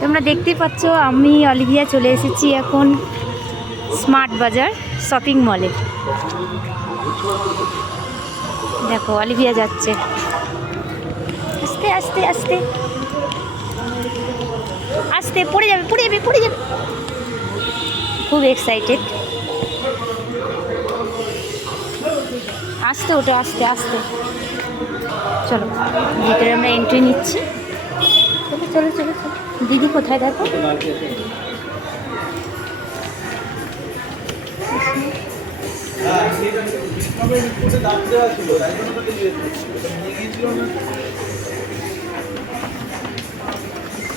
তোমরা দেখতে পাচ্ছ আমি অলিভিয়া চলে এসেছি এখন স্মার্ট বাজার শপিং মলে। দেখো অলিভিয়া যাচ্ছে আস্তে আস্তে আস্তে আস্তে, পড়ে যাবে পড়ে যাবে পড়ে যাবে। খুব এক্সাইটেড। আস্তে ওঠো আস্তে আস্তে। চলো ভিতরে আমরা এন্ট্রি নিচ্ছি। চলো চলো চলো চলো। দিদি কোথায় দেখো?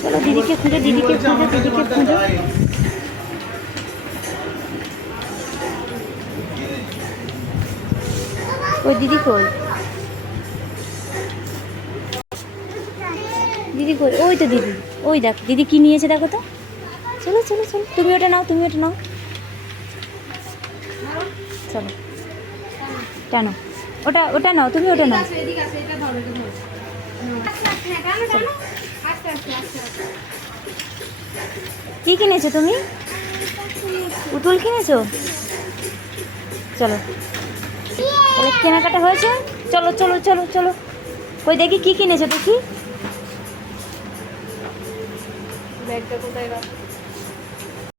চলো দিদিকে খুঁজে দিদিকে খুঁজে দিদিকে খুঁজে। ওই দিদি কই? দিদি কই? ওই তো দিদি। ওই দেখ দিদি কি নিয়েছে দেখো তো। চলো চলো চলো, তুমি ওটা নাও তুমি ওটা নাও। চলো কেন ওটা ওটা নাও তুমি ওটা নাও। কি কিনেছো তুমি? পুতুল কিনেছো? চলো তাহলে কেনাকাটা হয়েছে। চলো চলো চলো চলো। কই দেখি কি কিনেছো দেখি। ব্যাগটা কোথায় রাখো?